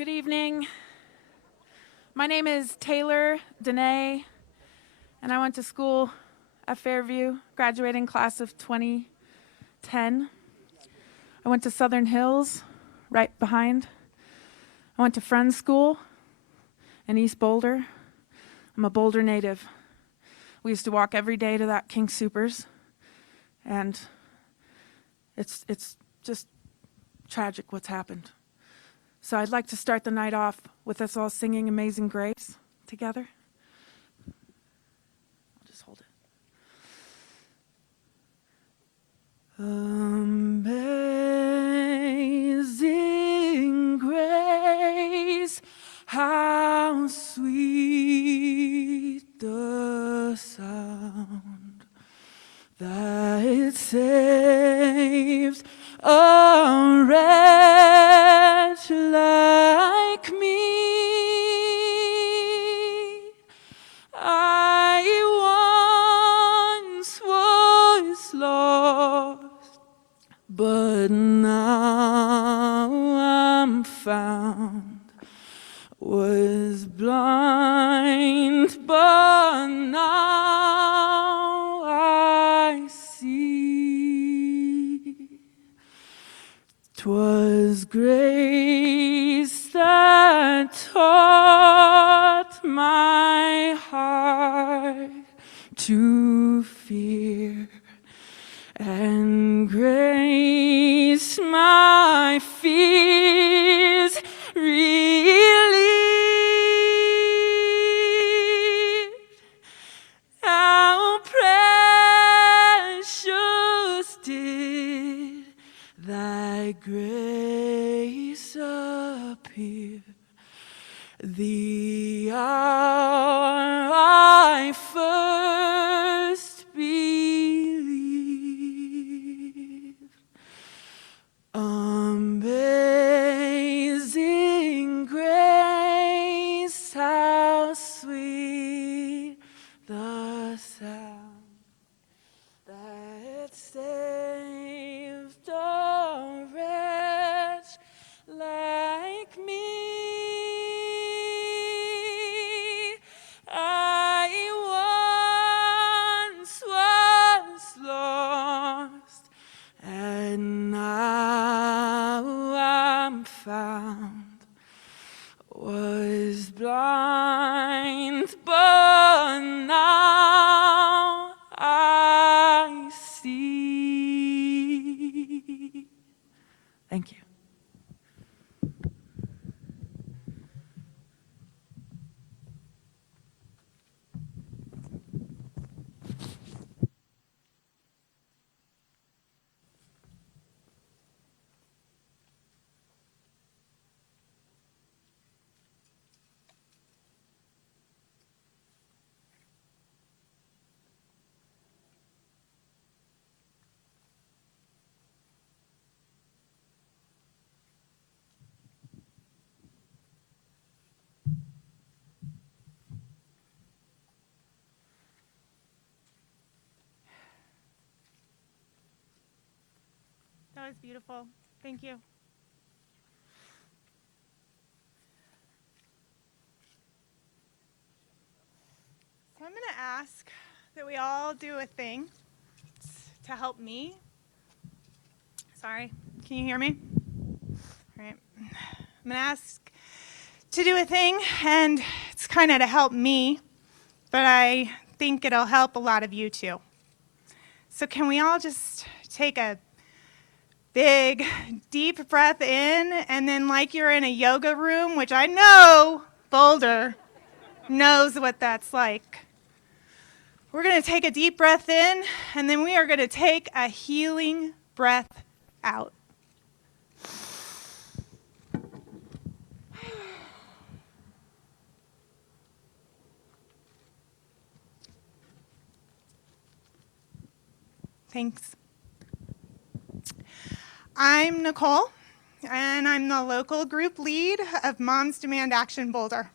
Good evening. My name is Taylor Danae, and I went to school at Fairview, graduating class of 2010. I went to Southern Hills, right behind. I went to Friends School in East Boulder. I'm a Boulder native. We used to walk every day to that King Soopers, and it's just tragic what's happened. So I'd like to start the night off with us all singing Amazing Grace together. I'll just hold it. Amazing grace, how sweet the sound that saves a wretch like me. I once was lost, but now I'm found. Was blind, but now I see. 'Twas grace that taught my heart to fear, and grace my fears relieved. How precious did thy grace appear, the hour I first believed. Amazing grace, how sweet the sound that saved a wretch like me. I once was lost, and now I'm found. Was blind, but now I see. Thank you. That was beautiful. Thank you. So I'm going to ask that we all do a thing to help me. Sorry, can you hear me? All right. I'm going to ask to do a thing, and it's kind of to help me, but I think it'll help a lot of you too. So can we all just take a big, deep breath in, and then like you're in a yoga room, which I know Boulder knows what that's like. We're going to take a deep breath in, and then we are going to take a healing breath out. Thanks. I'm Nicole, and I'm the local group lead of Moms Demand Action Boulder.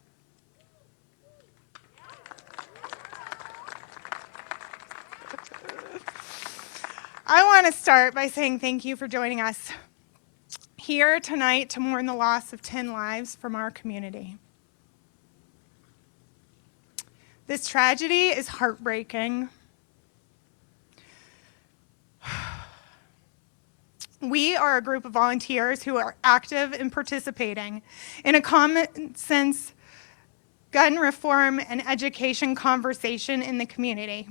I want to start by saying thank you for joining us. here tonight to mourn the loss of 10 lives from our community. This tragedy is heartbreaking. We are a group of volunteers who are active in participating in a common sense gun reform and education conversation in the community.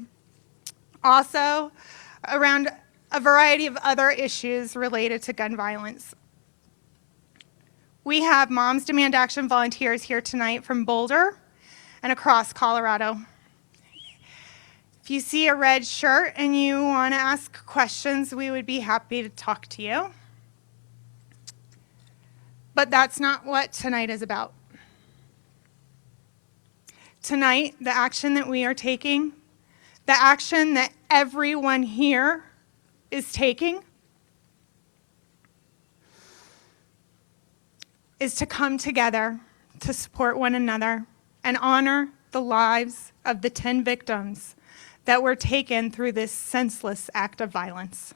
Also, around a variety of other issues related to gun violence. We have Moms Demand Action volunteers here tonight from Boulder and across Colorado. If you see a red shirt and you want to ask questions, we would be happy to talk to you. But that's not what tonight is about. Tonight, the action that we are taking, the action that everyone here is taking, is to come together to support one another and honor the lives of the 10 victims that were taken through this senseless act of violence.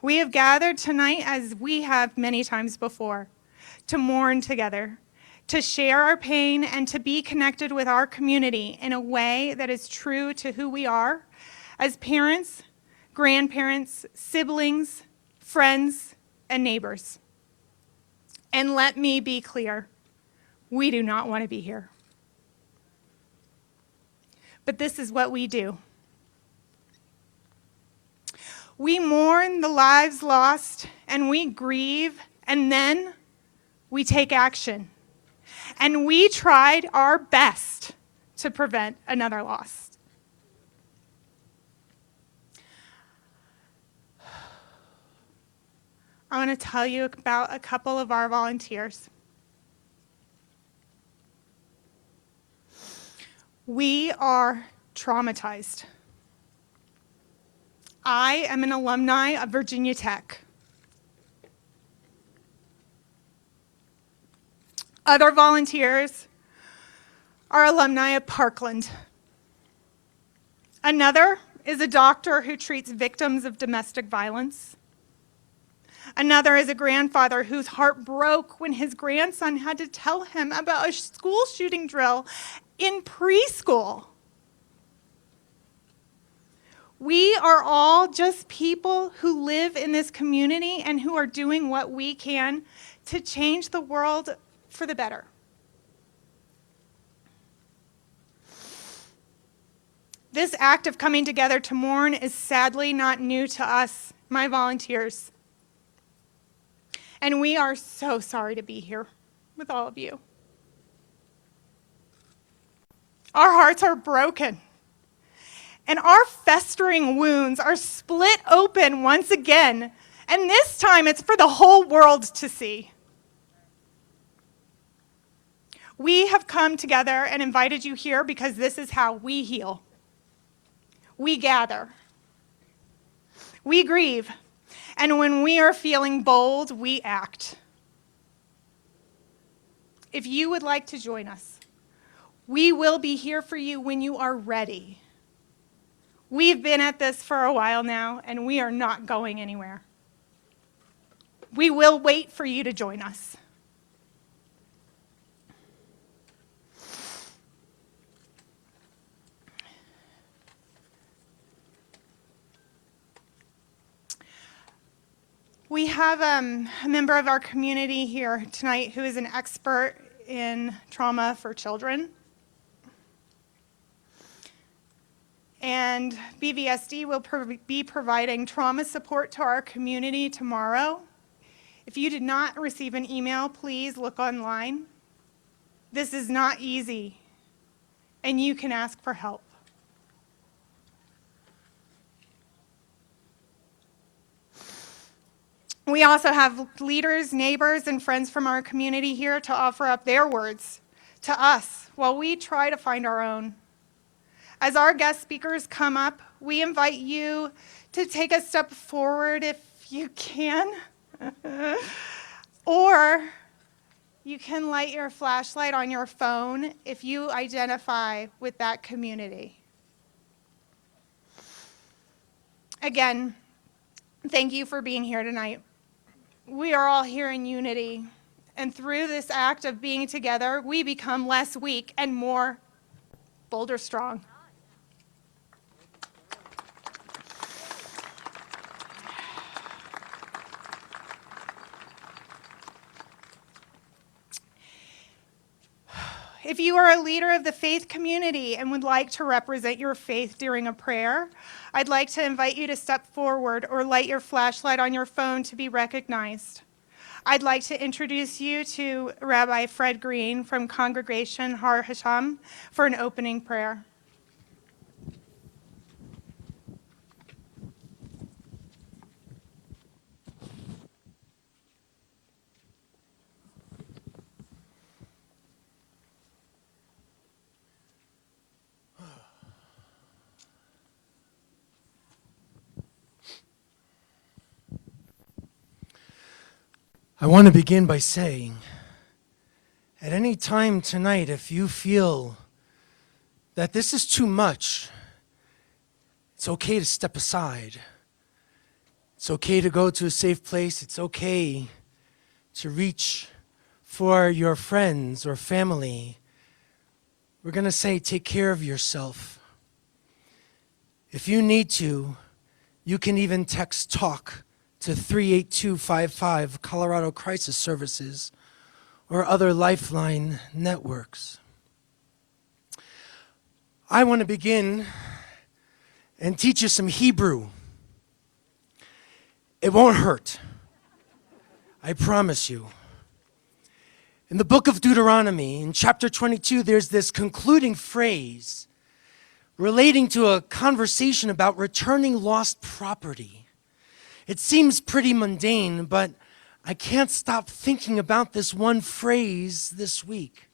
We have gathered tonight, as we have many times before, to mourn together, to share our pain, and to be connected with our community in a way that is true to who we are as parents, grandparents, siblings, friends, and neighbors. And let me be clear, we do not want to be here. But this is what we do. We mourn the lives lost, and we grieve, and then we take action. And we tried our best to prevent another loss. I want to tell you about a couple of our volunteers. We are traumatized. I am an alumni of Virginia Tech. Other volunteers are alumni of Parkland. Another is a doctor who treats victims of domestic violence. Another is a grandfather whose heart broke when his grandson had to tell him about a school shooting drill in preschool. We are all just people who live in this community and who are doing what we can to change the world for the better. This act of coming together to mourn is sadly not new to us, my volunteers. And we are so sorry to be here with all of you. Our hearts are broken, and our festering wounds are split open once again, and this time it's for the whole world to see. We have come together and invited you here because this is how we heal. We gather. We grieve. And when we are feeling bold, we act. If you would like to join us, we will be here for you when you are ready. We've been at this for a while now, and we are not going anywhere. We will wait for you to join us. We have a member of our community here tonight who is an expert in trauma for children. And BVSD will be providing trauma support to our community tomorrow. If you did not receive an email, please look online. This is not easy, and you can ask for help. We also have leaders, neighbors, and friends from our community here to offer up their words to us while we try to find our own. As our guest speakers come up, we invite you to take a step forward if you can, or you can light your flashlight on your phone if you identify with that community. Again, Thank you for being here tonight. We are all here in unity, and through this act of being together, we become less weak and more Boulder strong. If you are a leader of the faith community and would like to represent your faith during a prayer, I'd like to invite you to step forward or light your flashlight on your phone to be recognized. I'd like to introduce you to Rabbi Fred Green from Congregation Har Hasham for an opening prayer. I want to begin by saying, at any time tonight, if you feel that this is too much, it's okay to step aside. It's okay to go to a safe place. It's okay to reach for your friends or family. We're going to say, take care of yourself. If you need to, you can even text TALK to 38255 Colorado Crisis Services or other Lifeline networks. I want to begin and teach you some Hebrew. It won't hurt. I promise you. In the book of Deuteronomy, in chapter 22, there's this concluding phrase relating to a conversation about returning lost property. It seems pretty mundane, but I can't stop thinking about this one phrase this week.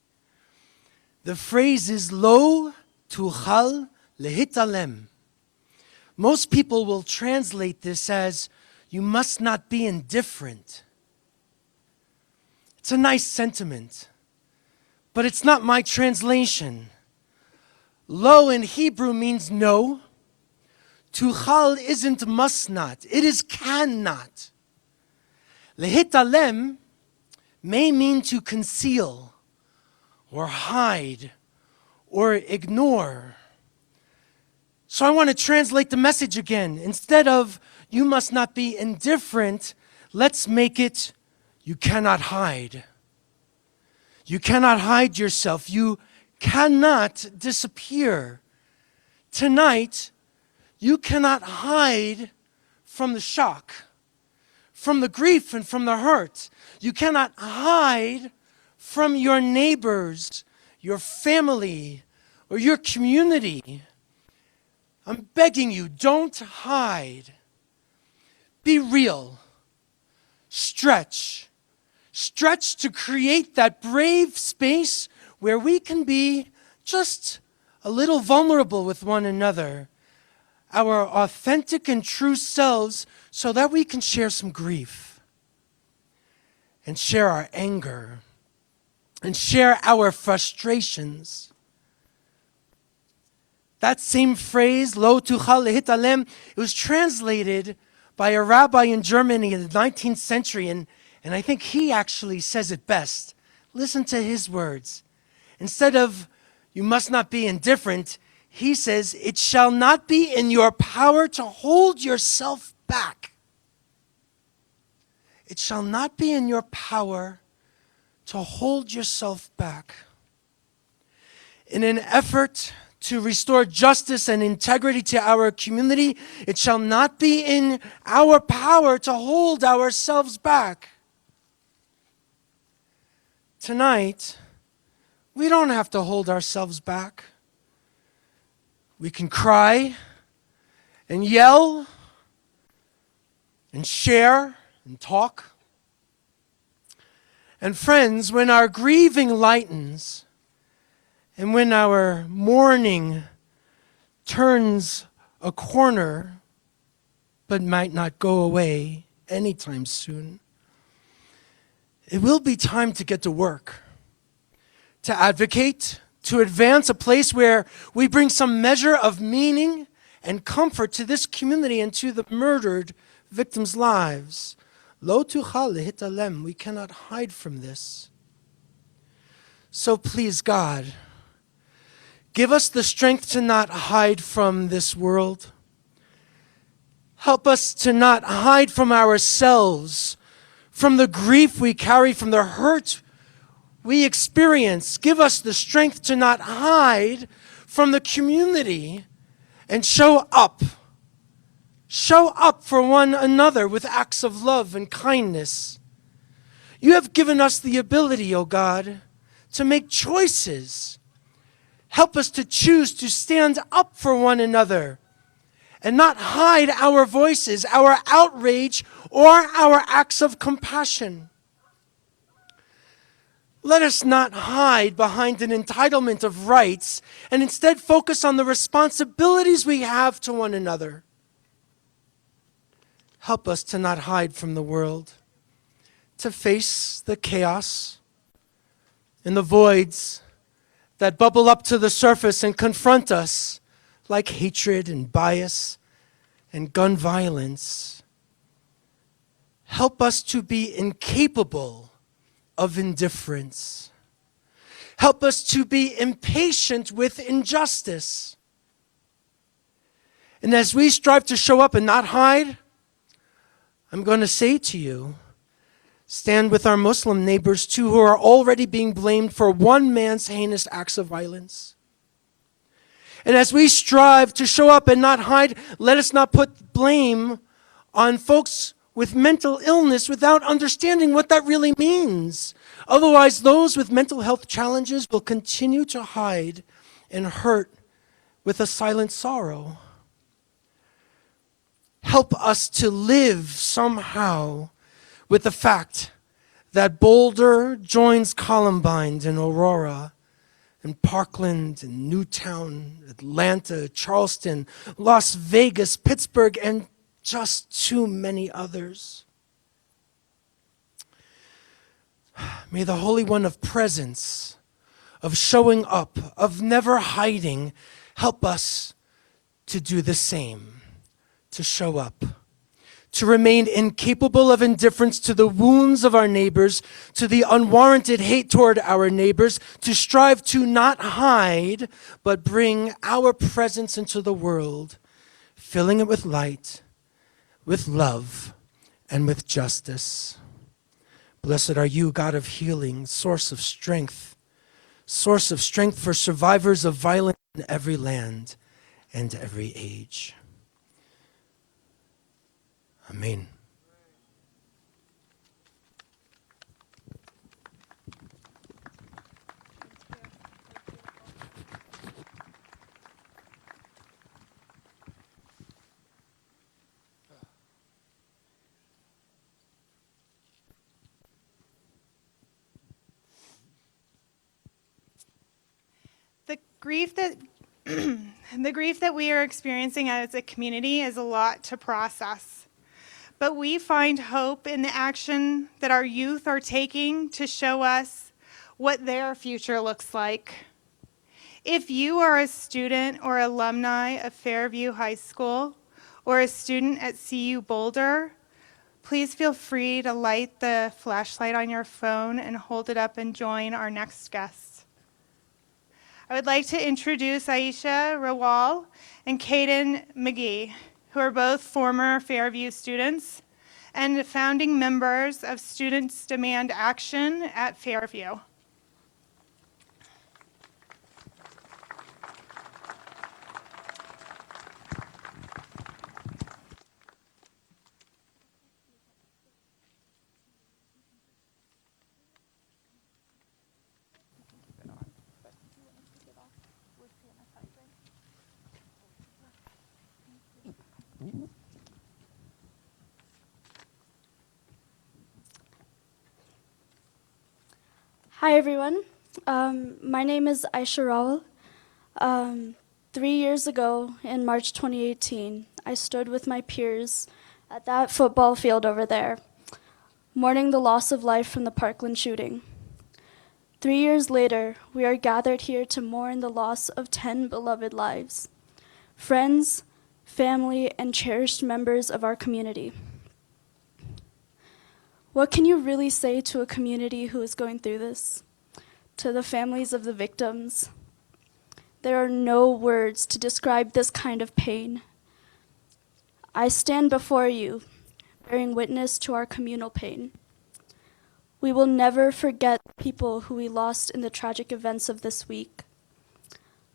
The phrase is lo tuchal lehitalem. Most people will translate this as you must not be indifferent. It's a nice sentiment, but it's not my translation. Lo in Hebrew means no. Tuchal isn't must not, it is cannot. Lehitalem may mean to conceal or hide or ignore. So I want to translate the message again. Instead of you must not be indifferent, let's make it you cannot hide. You cannot hide yourself. You cannot disappear. Tonight, you cannot hide from the shock, from the grief and from the hurt. You cannot hide from your neighbors, your family, or your community. I'm begging you, don't hide. Be real. Stretch. Stretch to create that brave space where we can be just a little vulnerable with one another, our authentic and true selves, so that we can share some grief and share our anger and share our frustrations. That same phrase, lo tuchal lehitalem, it was translated by a rabbi in Germany in the 19th century, and I think he actually says it best. Listen to his words. Instead of, you must not be indifferent, he says, it shall not be in your power to hold yourself back. It shall not be in your power to hold yourself back. In an effort to restore justice and integrity to our community, it shall not be in our power to hold ourselves back. Tonight, we don't have to hold ourselves back. We can cry and yell and share and talk. And friends, when our grieving lightens and when our mourning turns a corner but might not go away anytime soon, it will be time to get to work, to advocate, to advance a place where we bring some measure of meaning and comfort to this community and to the murdered victims' lives. Lo tuchal lehitalem, we cannot hide from this. So please, God, give us the strength to not hide from this world. Help us to not hide from ourselves, from the grief we carry, from the hurt we experience. Give us the strength to not hide from the community and show up. Show up for one another with acts of love and kindness. You have given us the ability, O God, to make choices. Help us to choose to stand up for one another and not hide our voices, our outrage, or our acts of compassion. Let us not hide behind an entitlement of rights and instead focus on the responsibilities we have to one another. Help us to not hide from the world, to face the chaos and the voids that bubble up to the surface and confront us like hatred and bias and gun violence. Help us to be incapable of indifference. Help us to be impatient with injustice. And as we strive to show up and not hide, I'm going to say to you, stand with our Muslim neighbors too, who are already being blamed for one man's heinous acts of violence. And as we strive to show up and not hide, let us not put blame on folks with mental illness without understanding what that really means. Otherwise, those with mental health challenges will continue to hide and hurt with a silent sorrow. Help us to live somehow with the fact that Boulder joins Columbine and Aurora and Parkland and Newtown, Atlanta, Charleston, Las Vegas, Pittsburgh, and just too many others. May the Holy One of presence, of showing up, of never hiding, help us to do the same, to show up, to remain incapable of indifference to the wounds of our neighbors, to the unwarranted hate toward our neighbors, to strive to not hide, but bring our presence into the world, filling it with light, with love, and with justice. Blessed are you, God of healing, source of strength for survivors of violence in every land and every age. Amen. The grief that we are experiencing as a community is a lot to process. But we find hope in the action that our youth are taking to show us what their future looks like. If you are a student or alumni of Fairview High School or a student at CU Boulder, please feel free to light the flashlight on your phone and hold it up and join our next guest. I would like to introduce Aisha Rawal and Kaden McGee, who are both former Fairview students and founding members of Students Demand Action at Fairview. Hi, everyone. My name is Aisha Rawal. 3 years ago, in March 2018, I stood with my peers at that football field over there, mourning the loss of life from the Parkland shooting. 3 years later, we are gathered here to mourn the loss of 10 beloved lives. Friends, family, and cherished members of our community. What can you really say to a community who is going through this? To the families of the victims? There are no words to describe this kind of pain. I stand before you, bearing witness to our communal pain. We will never forget people who we lost in the tragic events of this week.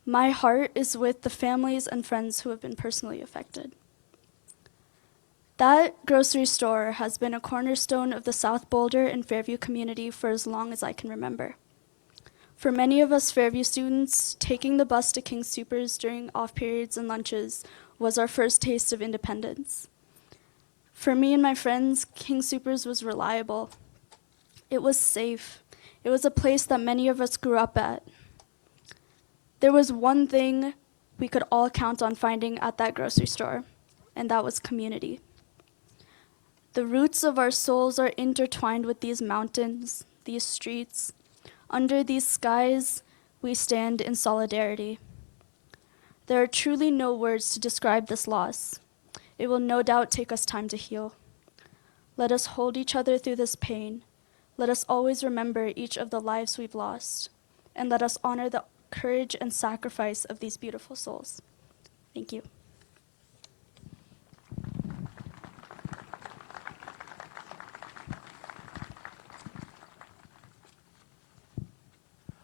My heart is with the families and friends who have been personally affected. That grocery store has been a cornerstone of the South Boulder and Fairview community for as long as I can remember. For many of us Fairview students, taking the bus to King Soopers during off periods and lunches was our first taste of independence. For me and my friends, King Soopers was reliable. It was safe. It was a place that many of us grew up at. There was one thing we could all count on finding at that grocery store, and that was community. The roots of our souls are intertwined with these mountains, these streets. Under these skies, we stand in solidarity. There are truly no words to describe this loss. It will no doubt take us time to heal. Let us hold each other through this pain. Let us always remember each of the lives we've lost, and let us honor the courage and sacrifice of these beautiful souls. Thank you.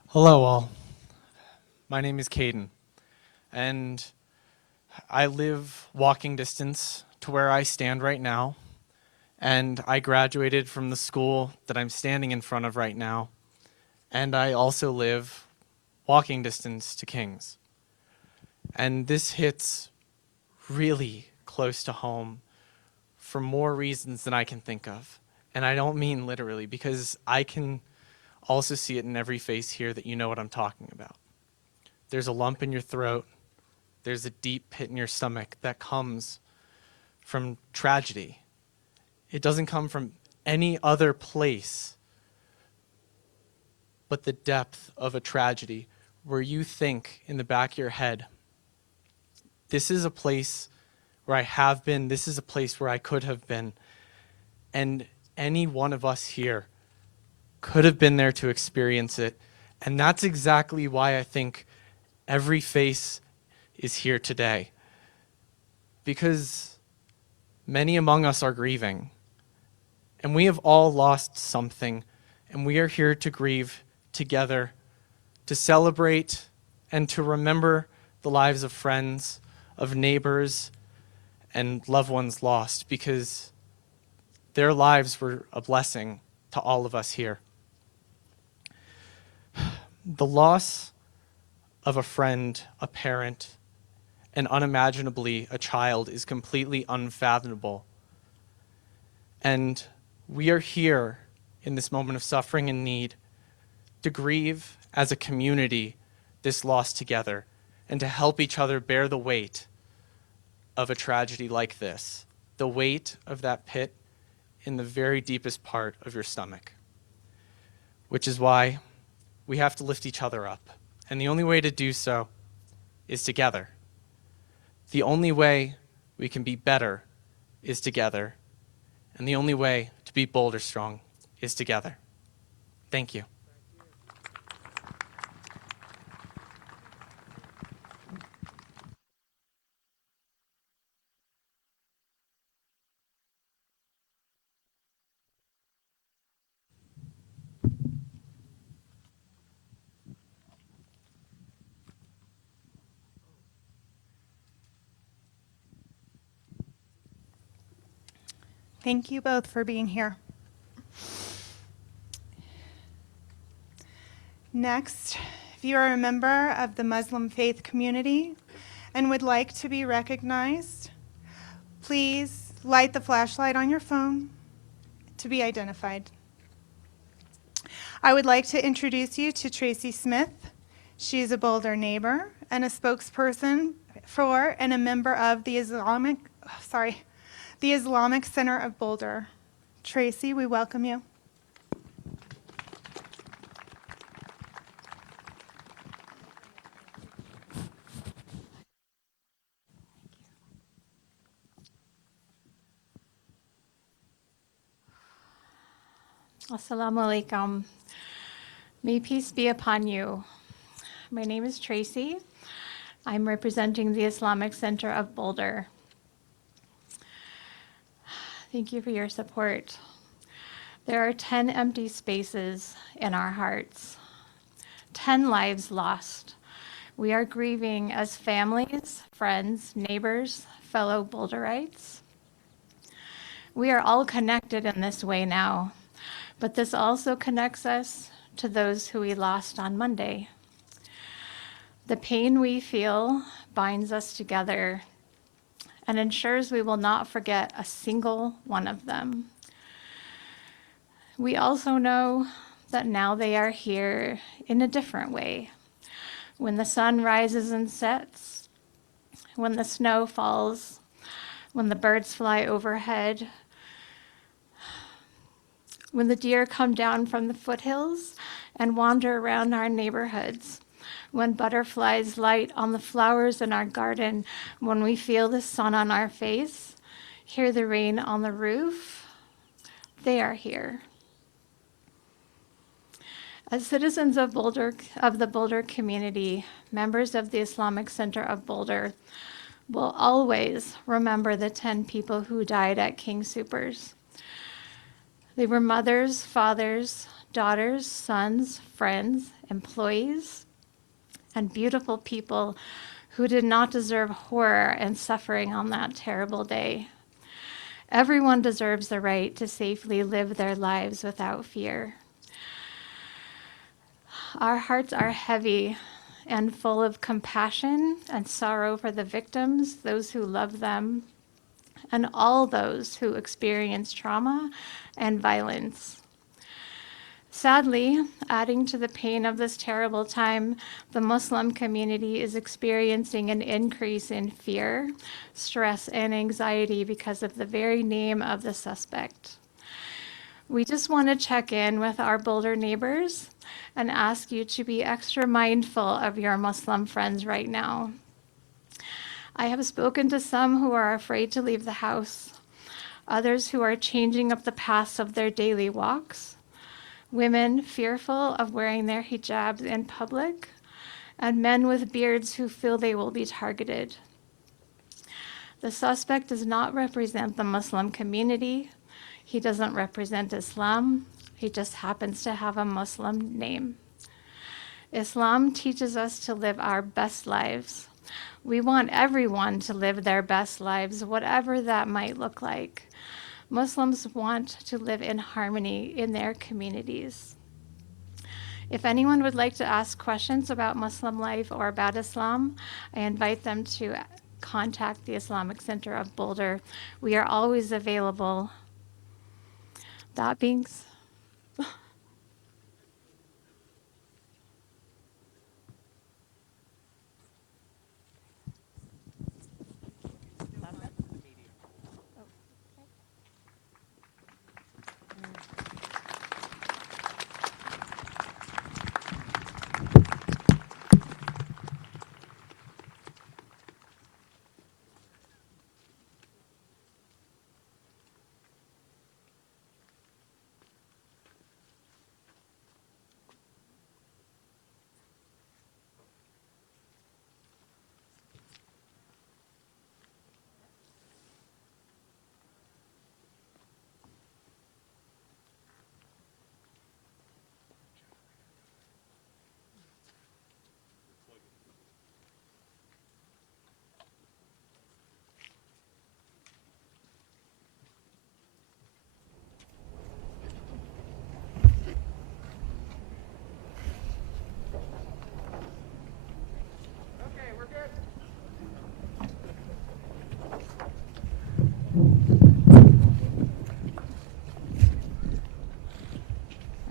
Hello all, my name is Caden, and I live walking distance to where I stand right now, and I graduated from the school that I'm standing in front of right now, and I also live walking distance to King's. And this hits really close to home for more reasons than I can think of. And I don't mean literally, because I can also see it in every face here that you know what I'm talking about. There's a lump in your throat. There's a deep pit in your stomach that comes from tragedy. It doesn't come from any other place but the depth of a tragedy where you think in the back of your head, this is a place where I have been, this is a place where I could have been. And any one of us here could have been there to experience it. And that's exactly why I think every face is here today. Because many among us are grieving. And we have all lost something. And we are here to grieve together, to celebrate and to remember the lives of friends, of neighbors, and loved ones lost, because their lives were a blessing to all of us here. The loss of a friend, a parent, and unimaginably a child is completely unfathomable. And we are here in this moment of suffering and need to grieve as a community this loss together and to help each other bear the weight of a tragedy like this, the weight of that pit in the very deepest part of your stomach, which is why we have to lift each other up. And the only way to do so is together. The only way we can be better is together. And the only way to be Boulder strong is together. Thank you. Thank you both for being here. Next, if you are a member of the Muslim faith community and would like to be recognized, please light the flashlight on your phone to be identified. I would like to introduce you to Tracy Smith. She is a Boulder neighbor and a spokesperson for and a member of the Islamic Center of Boulder. Tracy, we welcome you. Assalamu alaikum. May peace be upon you. My name is Tracy. I'm representing the Islamic Center of Boulder. Thank you for your support. There are 10 empty spaces in our hearts, 10 lives lost. We are grieving as families, friends, neighbors, fellow Boulderites. We are all connected in this way now, but this also connects us to those who we lost on Monday. The pain we feel binds us together and ensures we will not forget a single one of them. We also know that now they are here in a different way. When the sun rises and sets, when the snow falls, when the birds fly overhead, when the deer come down from the foothills and wander around our neighborhoods, when butterflies light on the flowers in our garden, when we feel the sun on our face, hear the rain on the roof, they are here. As citizens of Boulder, of the Boulder community, members of the Islamic Center of Boulder will always remember the 10 people who died at King Soopers. They were mothers, fathers, daughters, sons, friends, employees, and beautiful people who did not deserve horror and suffering on that terrible day. Everyone deserves the right to safely live their lives without fear. Our hearts are heavy and full of compassion and sorrow for the victims, those who love them, and all those who experience trauma and violence. Sadly, adding to the pain of this terrible time, the Muslim community is experiencing an increase in fear, stress, and anxiety because of the very name of the suspect. We just want to check in with our Boulder neighbors and ask you to be extra mindful of your Muslim friends right now. I have spoken to some who are afraid to leave the house, others who are changing up the paths of their daily walks, women fearful of wearing their hijabs in public, and men with beards who feel they will be targeted. The suspect does not represent the Muslim community. He doesn't represent Islam. He just happens to have a Muslim name. Islam teaches us to live our best lives. We want everyone to live their best lives, whatever that might look like. Muslims want to live in harmony in their communities. If anyone would like to ask questions about Muslim life or about Islam, I invite them to contact the Islamic Center of Boulder. We are always available. That being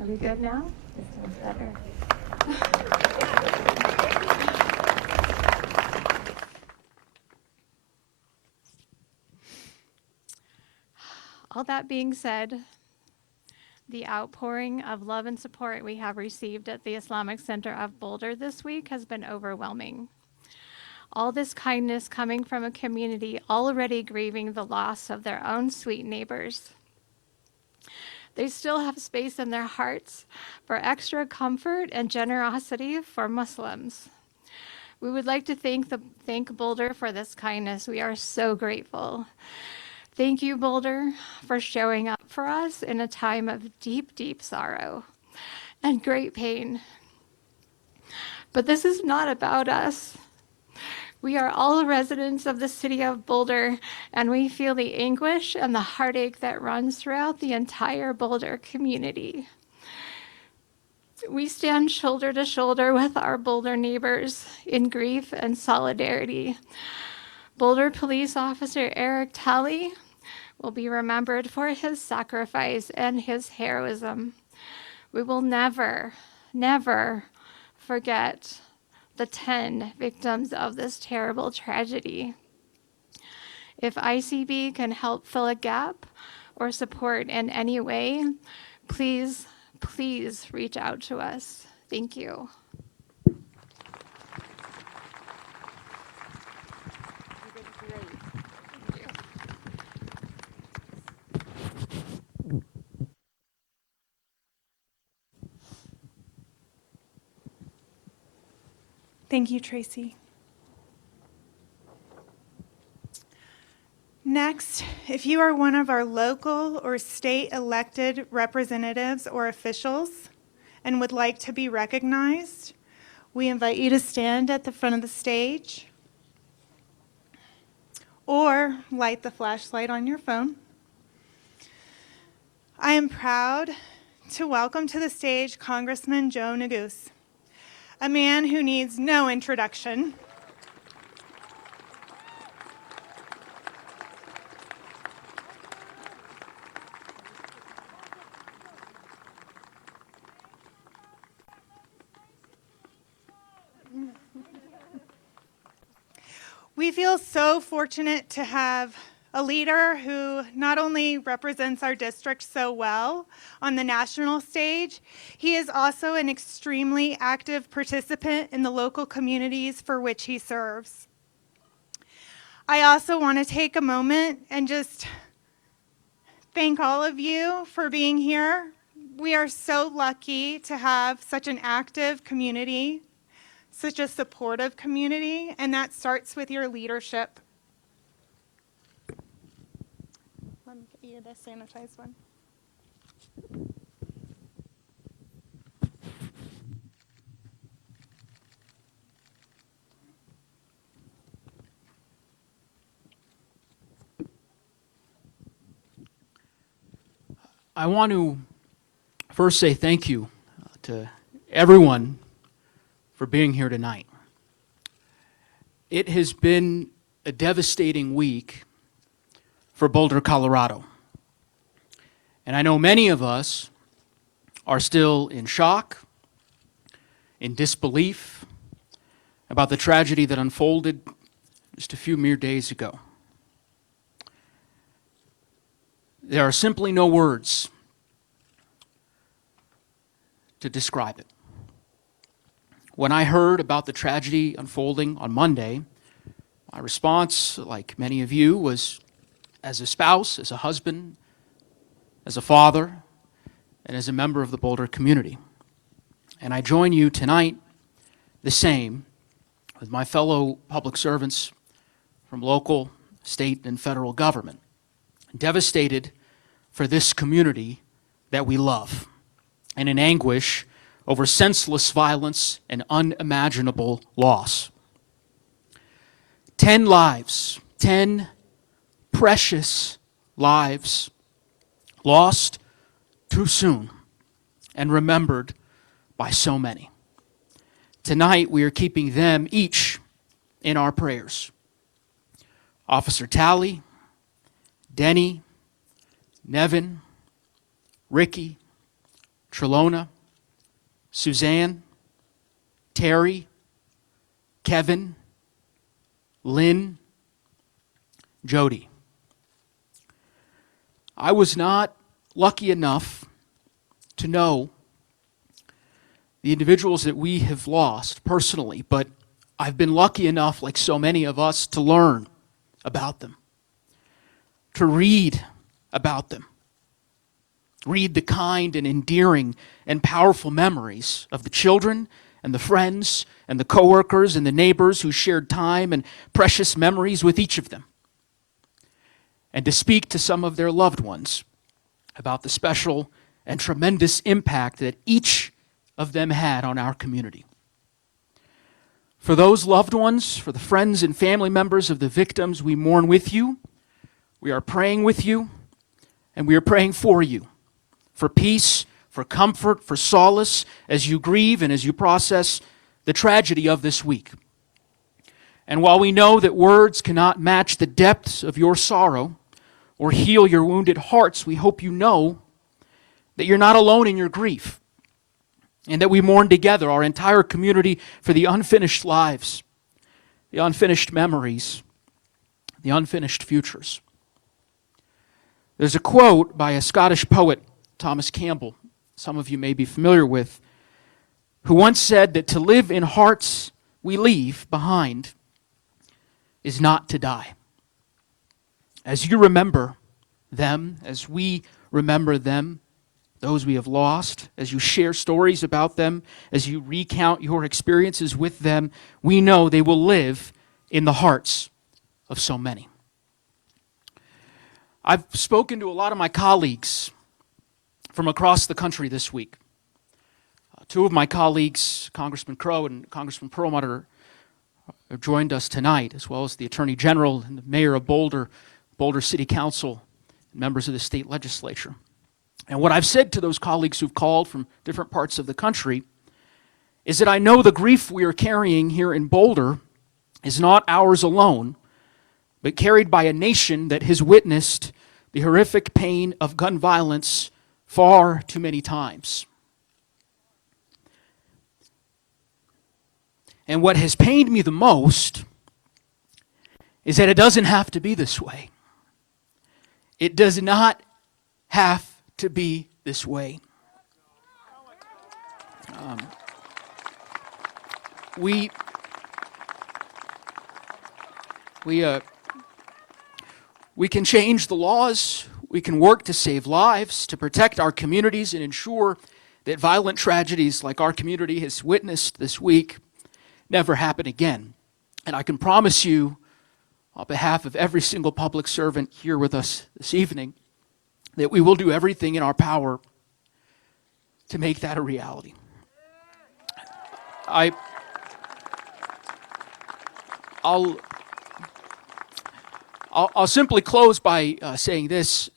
Are we good now? This sounds better. All that being said, the outpouring of love and support we have received at the Islamic Center of Boulder this week has been overwhelming. All this kindness coming from a community already grieving the loss of their own sweet neighbors. They still have space in their hearts for extra comfort and generosity for Muslims. We would like to thank Boulder for this kindness. We are so grateful. Thank you, Boulder, for showing up for us in a time of deep, deep sorrow and great pain. But this is not about us. We are all residents of the city of Boulder, and we feel the anguish and the heartache that runs throughout the entire Boulder community. We stand shoulder to shoulder with our Boulder neighbors in grief and solidarity. Boulder Police Officer Eric Talley will be remembered for his sacrifice and his heroism. We will never, never forget the 10 victims of this terrible tragedy. If ICB can help fill a gap or support in any way, please, please reach out to us. Thank you. Thank you, Tracy. Next, if you are one of our local or state elected representatives or officials and would like to be recognized, we invite you to stand at the front of the stage or light the flashlight on your phone. I am proud to welcome to the stage Congressman Joe Neguse, a man who needs no introduction. We feel so fortunate to have a leader who not only represents our district so well on the national stage, he is also an extremely active participant in the local communities for which he serves. I also want to take a moment and just thank all of you for being here. We are so lucky to have such an active community, such a supportive community, and that starts with your leadership. Let me get you the sanitized one. I want to first say thank you to everyone for being here tonight. It has been a devastating week for Boulder, Colorado. And I know many of us are still in shock, in disbelief about the tragedy that unfolded just a few mere days ago. There are simply no words to describe it. When I heard about the tragedy unfolding on Monday, my response, like many of you, was as a spouse, as a husband, as a father, and as a member of the Boulder community. And I join you tonight the same with my fellow public servants from local, state, and federal government, devastated for this community that we love, and in anguish over senseless violence and unimaginable loss. 10 lives, 10 precious lives lost too soon and remembered by so many. Tonight we are keeping them each in our prayers. Officer Talley, Denny, Nevin, Ricky, Trelona, Suzanne, Terry, Kevin, Lynn, Jody. I was not lucky enough to know the individuals that we have lost personally, but I've been lucky enough, like so many of us, to learn about them, to read about them. read the kind and endearing and powerful memories of the children and the friends and the coworkers and the neighbors who shared time and precious memories with each of them, and to speak to some of their loved ones about the special and tremendous impact that each of them had on our community. For those loved ones, for the friends and family members of the victims, we mourn with you, we are praying with you, and we are praying for you, for peace, for comfort, for solace, as you grieve and as you process the tragedy of this week. And while we know that words cannot match the depths of your sorrow or heal your wounded hearts, we hope you know that you're not alone in your grief, and that we mourn together, our entire community, for the unfinished lives, the unfinished memories, the unfinished futures. There's a quote by a Scottish poet, Thomas Campbell, some of you may be familiar with, who once said that to live in hearts we leave behind is not to die. As you remember them, as we remember them, those we have lost, as you share stories about them, as you recount your experiences with them, we know they will live in the hearts of so many. I've spoken to a lot of my colleagues from across the country this week. Two of my colleagues, Congressman Crow and Congressman Perlmutter, have joined us tonight, as well as the Attorney General and the Mayor of Boulder, Boulder City Council, and members of the state legislature. And what I've said to those colleagues who've called from different parts of the country is that I know the grief we are carrying here in Boulder is not ours alone, but carried by a nation that has witnessed the horrific pain of gun violence far too many times. And what has pained me the most is that it doesn't have to be this way. It does not have to be this way. We can change the laws, we can work to save lives, to protect our communities and ensure that violent tragedies like our community has witnessed this week never happen again. And I can promise you, on behalf of every single public servant here with us this evening, that we will do everything in our power to make that a reality. I'll simply close by saying this.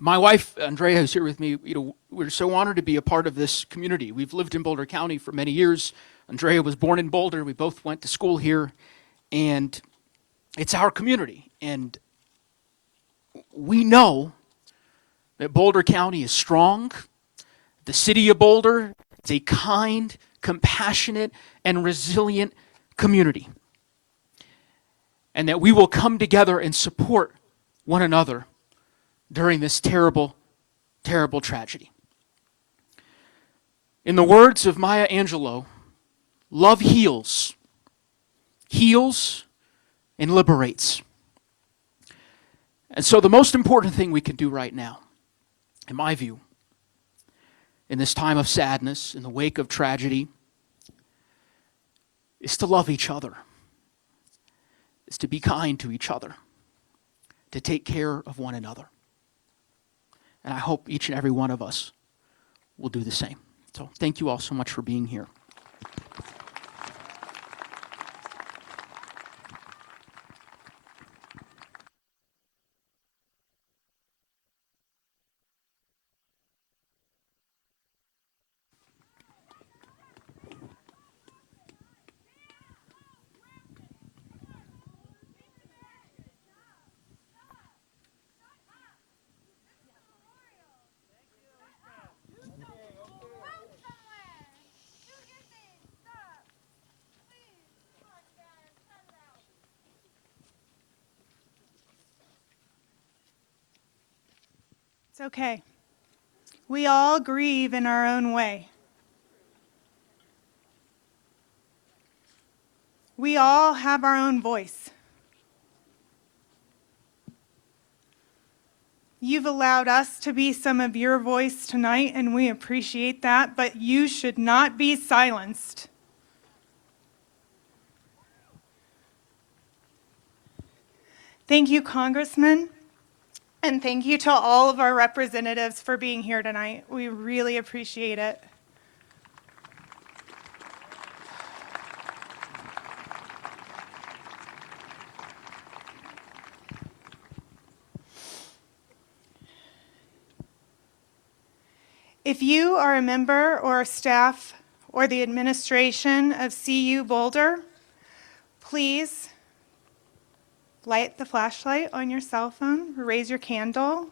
My wife, Andrea, who's here with me, we're so honored to be a part of this community. We've lived in Boulder County for many years. Andrea was born in Boulder. We both went to school here, and it's our community. And we know that Boulder County is strong. The city of Boulder is a kind, compassionate, and resilient community. And that we will come together and support one another during this terrible, terrible tragedy. In the words of Maya Angelou, love heals and liberates. And so the most important thing we can do right now, in my view, in this time of sadness, in the wake of tragedy, is to love each other, is to be kind to each other, to take care of one another. And I hope each and every one of us will do the same. So thank you all so much for being here. It's okay. We all grieve in our own way. We all have our own voice. You've allowed us to be some of your voice tonight, and we appreciate that, but you should not be silenced. Thank you, Congressman, and thank you to all of our representatives for being here tonight. We really appreciate it. If you are a member or staff or the administration of CU Boulder, please light the flashlight on your cell phone or raise your candle.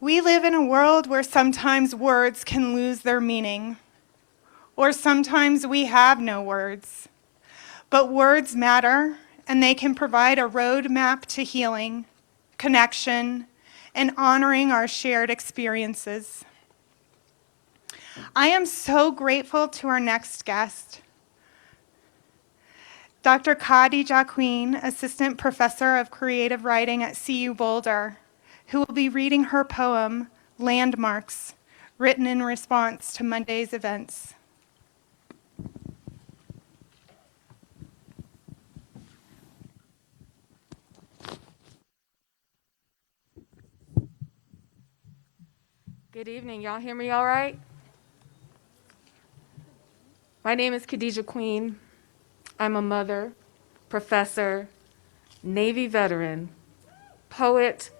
We live in a world where sometimes words can lose their meaning, or sometimes we have no words. But words matter, and they can provide a roadmap to healing, connection, and honoring our shared experiences. I am so grateful to our next guest, Dr. Khadijah Queen, Assistant Professor of Creative Writing at CU Boulder, who will be reading her poem, Landmarks, written in response to Monday's events. Good evening. Y'all hear me all right? My name is Khadijah Queen. I'm a mother, professor, Navy veteran, poet,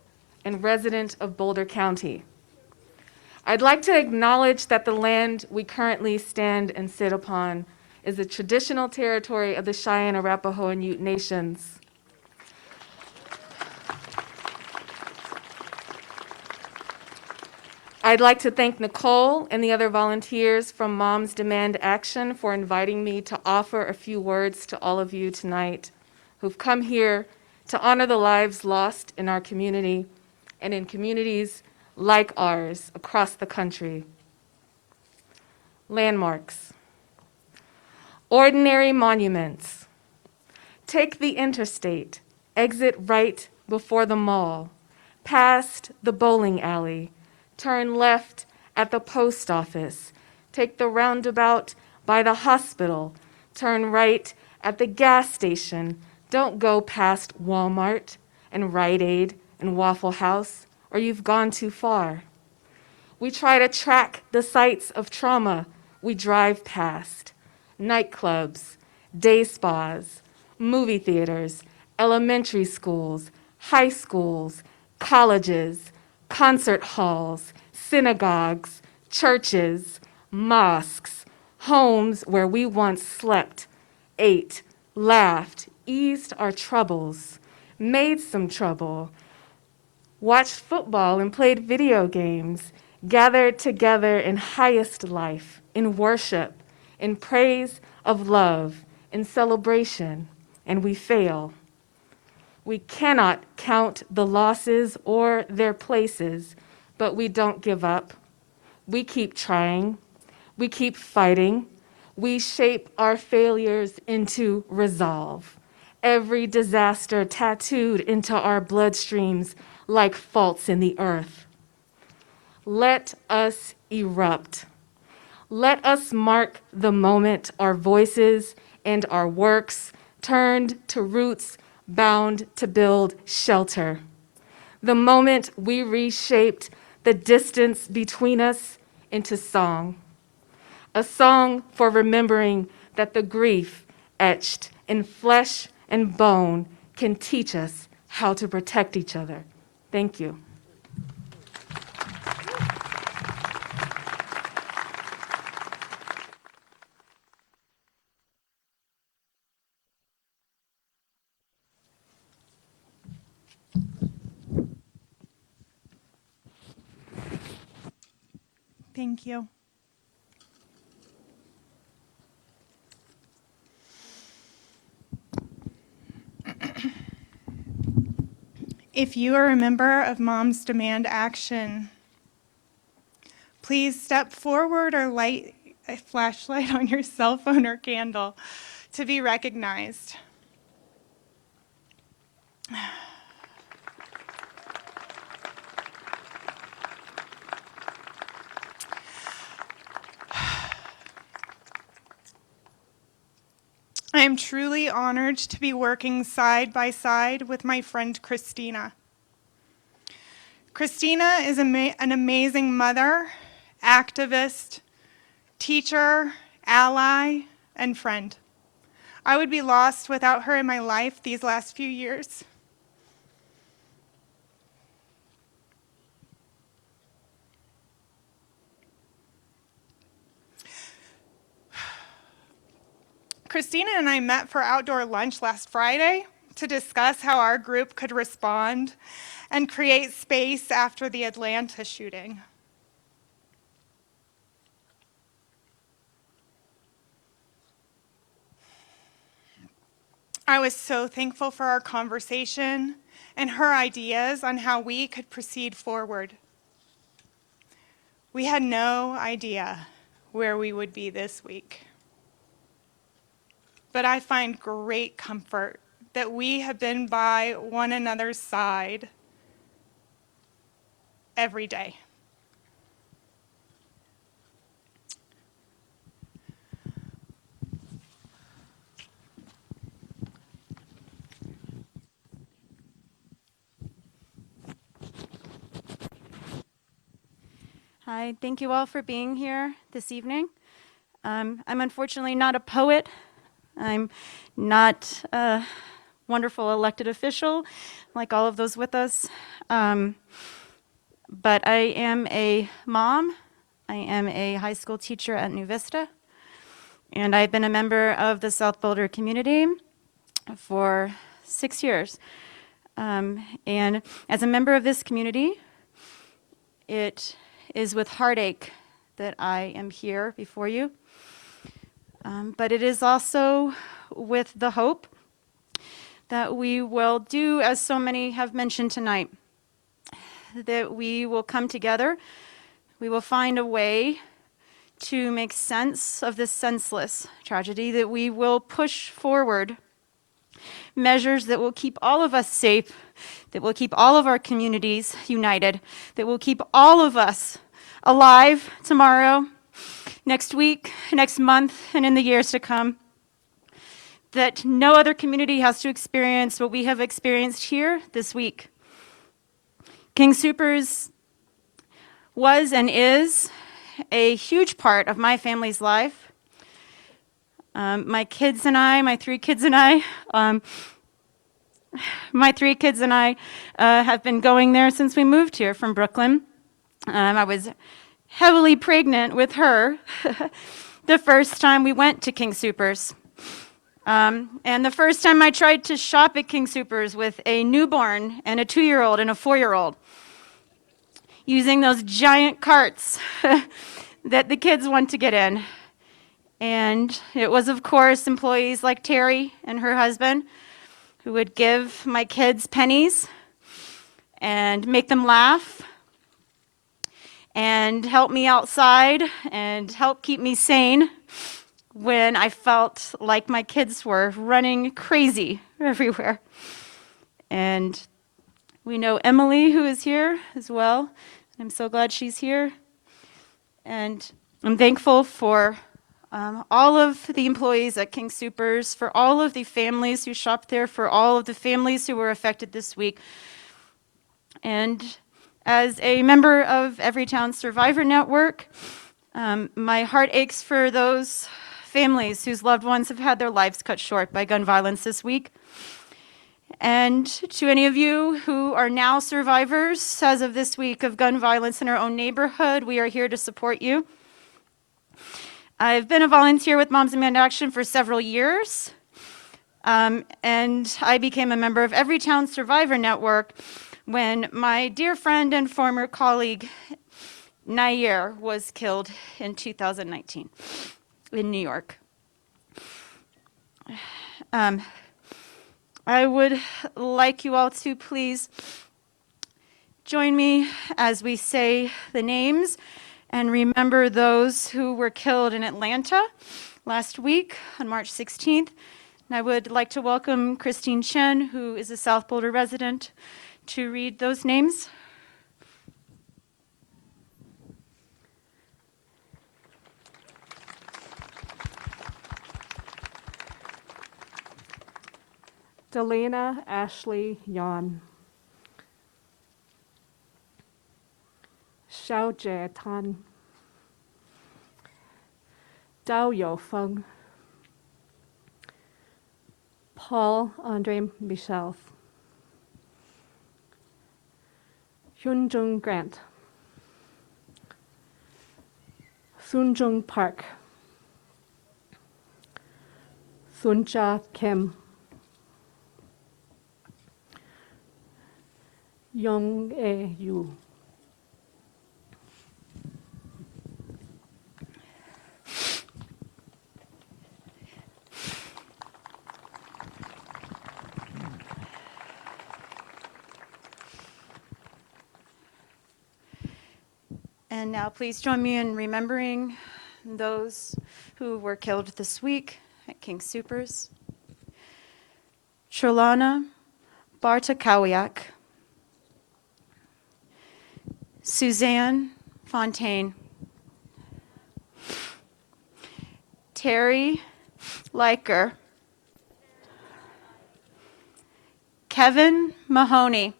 and resident of Boulder County. I'd like to acknowledge that the land we currently stand and sit upon is the traditional territory of the Cheyenne, Arapaho, and Ute nations. I'd like to thank Nicole and the other volunteers from Moms Demand Action for inviting me to offer a few words to all of you tonight who've come here to honor the lives lost in our community and in communities like ours across the country. Landmarks. Ordinary monuments. Take the interstate, exit right before the mall, past the bowling alley, turn left at the post office, take the roundabout by the hospital, turn right at the gas station. Don't go past Walmart and Rite Aid and Waffle House, or you've gone too far. We try to track the sites of trauma we drive past: nightclubs, day spas, movie theaters, elementary schools, high schools, colleges, concert halls, synagogues, churches, mosques, homes where we once slept, ate, laughed, eased our troubles, made some trouble, watched football and played video games, gathered together in highest life, in worship, in praise of love, in celebration, and we fail. We cannot count the losses or their places, but we don't give up. We keep trying. We keep fighting. We shape our failures into resolve. Every disaster tattooed into our bloodstreams like faults in the earth. Let us erupt. Let us mark the moment our voices and our works turned to roots bound to build shelter. The moment we reshaped the distance between us into song. A song for remembering that the grief etched in flesh and bone can teach us how to protect each other. Thank you. Thank you. If you are a member of Moms Demand Action, please step forward or light a flashlight on your cell phone or candle to be recognized. I am truly honored to be working side by side with my friend Christina. Christina is an amazing mother, activist, teacher, ally, and friend. I would be lost without her in my life these last few years. Christina and I met for outdoor lunch last Friday to discuss how our group could respond and create space after the Atlanta shooting. I was so thankful for our conversation and her ideas on how we could proceed forward. We had no idea where we would be this week. But I find great comfort that we have been by one another's side every day. Hi, thank you all for being here this evening. I'm unfortunately not a poet. I'm not a wonderful elected official like all of those with us. But I am a mom. I am a high school teacher at New Vista. And I've been a member of the South Boulder community for 6 years. And as a member of this community, it is with heartache that I am here before you. But it is also with the hope that we will do, as so many have mentioned tonight, that we will come together, we will find a way to make sense of this senseless tragedy, that we will push forward measures that will keep all of us safe, that will keep all of our communities united, that will keep all of us alive tomorrow, next week, next month, and in the years to come. That no other community has to experience what we have experienced here this week. King Soopers was and is a huge part of my family's life. My three kids and I have been going there since we moved here from Brooklyn. I was heavily pregnant with her the first time we went to King Soopers. And the first time I tried to shop at King Soopers with a newborn and a 2-year-old and a 4-year-old, using those giant carts that the kids want to get in. And it was, of course, employees like Terry and her husband who would give my kids pennies and make them laugh and help me outside and help keep me sane when I felt like my kids were running crazy everywhere. And we know Emily, who is here as well. I'm so glad she's here. And I'm thankful for all of the employees at King Soopers, for all of the families who shopped there, for all of the families who were affected this week. And as a member of Everytown Survivor Network, my heart aches for those families whose loved ones have had their lives cut short by gun violence this week. And to any of you who are now survivors as of this week of gun violence in our own neighborhood, we are here to support you. I've been a volunteer with Moms Demand Action for several years, and I became a member of Everytown Survivor Network when my dear friend and former colleague, Nair, was killed in 2019 in New York. I would like you all to please join me as we say the names and remember those who were killed in Atlanta last week on March 16th. And I would like to welcome Christine Chen, who is a South Boulder resident, to read those names. Delana Ashley Yan. Xiao Jie Tan. Dao Youfeng. Paul Andre Michel. Hyunjung Grant. Soonjung Park. Sunja Kim. Young A Yu. And now please join me in remembering those who were killed this week at King Soopers. Trelana Bartakawiak, Suzanne Fontaine, Terry Leiker, Kevin Mahoney,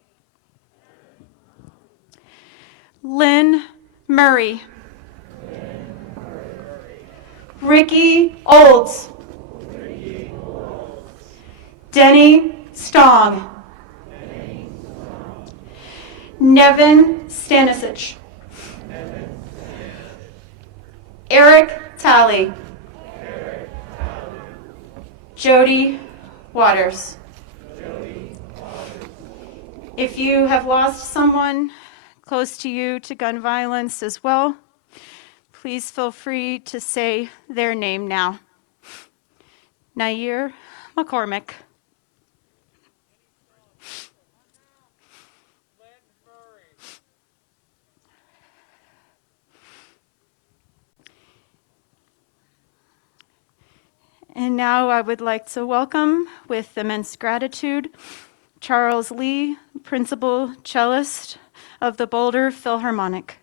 Lynn Murray, Ricky Olds, Denny Stong, Nevin Stanisic, Eric Talley, Jody Waters. If you have lost someone close to you to gun violence as well, please feel free to say their name now. Nair McCormick, and now I would like to welcome, with immense gratitude, Charles Lee, Principal Cellist of the Boulder Philharmonic.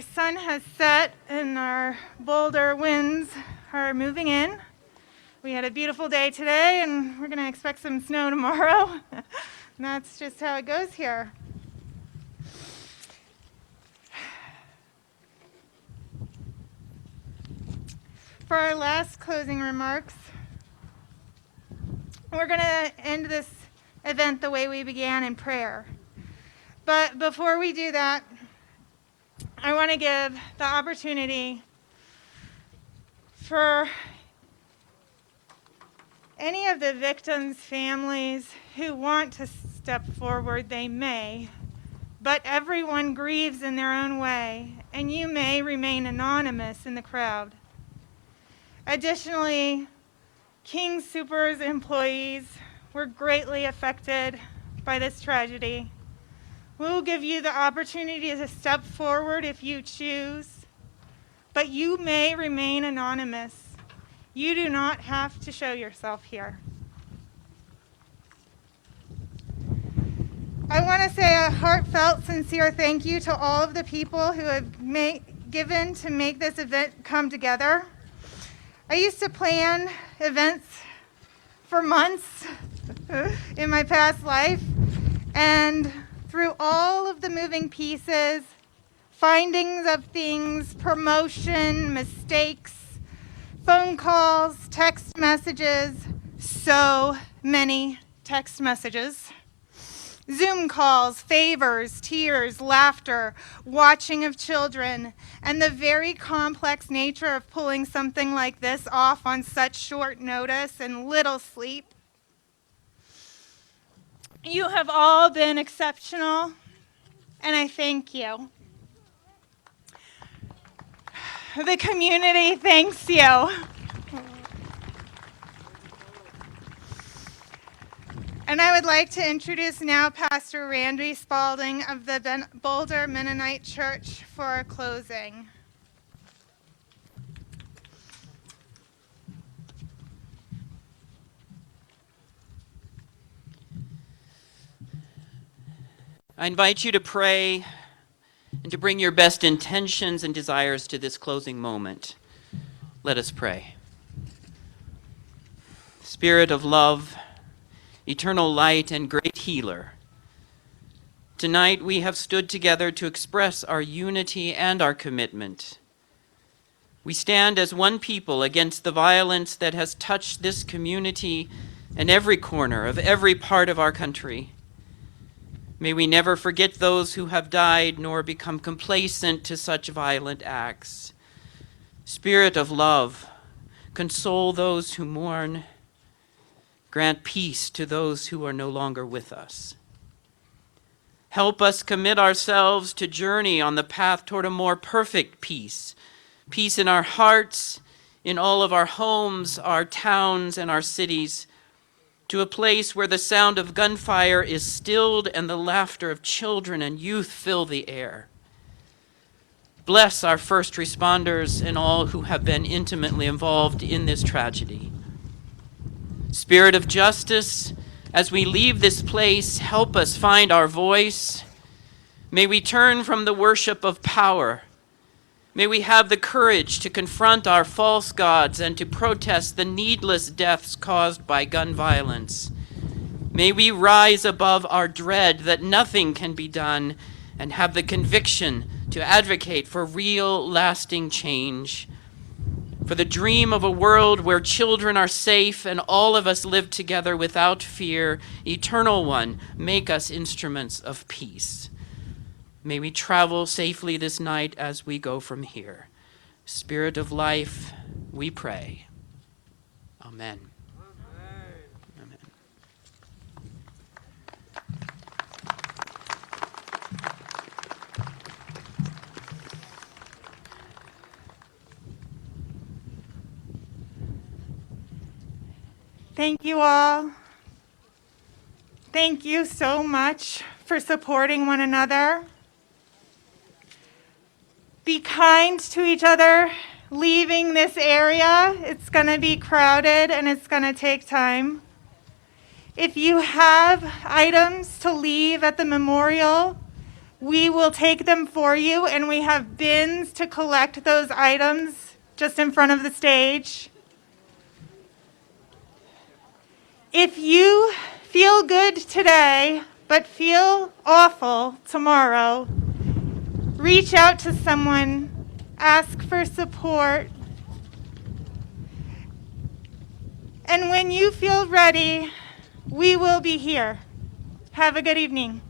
Our sun has set and our Boulder winds are moving in. We had a beautiful day today and we're going to expect some snow tomorrow. And that's just how it goes here. For our last closing remarks, we're going to end this event the way we began, in prayer. But before we do that, I want to give the opportunity for any of the victims' families who want to step forward. They may, but everyone grieves in their own way, and you may remain anonymous in the crowd. Additionally, King Soopers employees were greatly affected by this tragedy. We will give you the opportunity to step forward if you choose, but you may remain anonymous. You do not have to show yourself here. I want to say a heartfelt, sincere thank you to all of the people who have given to make this event come together. I used to plan events for months in my past life, and through all of the moving pieces, findings of things, promotion, mistakes, phone calls, text messages, so many text messages, Zoom calls, favors, tears, laughter, watching of children, and the very complex nature of pulling something like this off on such short notice and little sleep. You have all been exceptional, and I thank you. The community thanks you. And I would like to introduce now Pastor Randy Spalding of the Boulder Mennonite Church for a closing. I invite you to pray and to bring your best intentions and desires to this closing moment. Let us pray. Spirit of love, eternal light, and great healer, tonight we have stood together to express our unity and our commitment. We stand as one people against the violence that has touched this community and every corner of every part of our country. May we never forget those who have died, nor become complacent to such violent acts. Spirit of love, console those who mourn. Grant peace to those who are no longer with us. Help us commit ourselves to journey on the path toward a more perfect peace. Peace in our hearts, in all of our homes, our towns, and our cities, to a place where the sound of gunfire is stilled and the laughter of children and youth fill the air. Bless our first responders and all who have been intimately involved in this tragedy. Spirit of justice, as we leave this place, help us find our voice. May we turn from the worship of power. May we have the courage to confront our false gods and to protest the needless deaths caused by gun violence. May we rise above our dread that nothing can be done and have the conviction to advocate for real, lasting change. For the dream of a world where children are safe and all of us live together without fear. Eternal One, make us instruments of peace. May we travel safely this night as we go from here. Spirit of life, we pray. Amen. Amen. Thank you all. Thank you so much for supporting one another. Be kind to each other. Leaving this area, it's going to be crowded and it's going to take time. If you have items to leave at the memorial, we will take them for you, and we have bins to collect those items just in front of the stage. If you feel good today but feel awful tomorrow, reach out to someone, ask for support. And when you feel ready, we will be here. Have a good evening.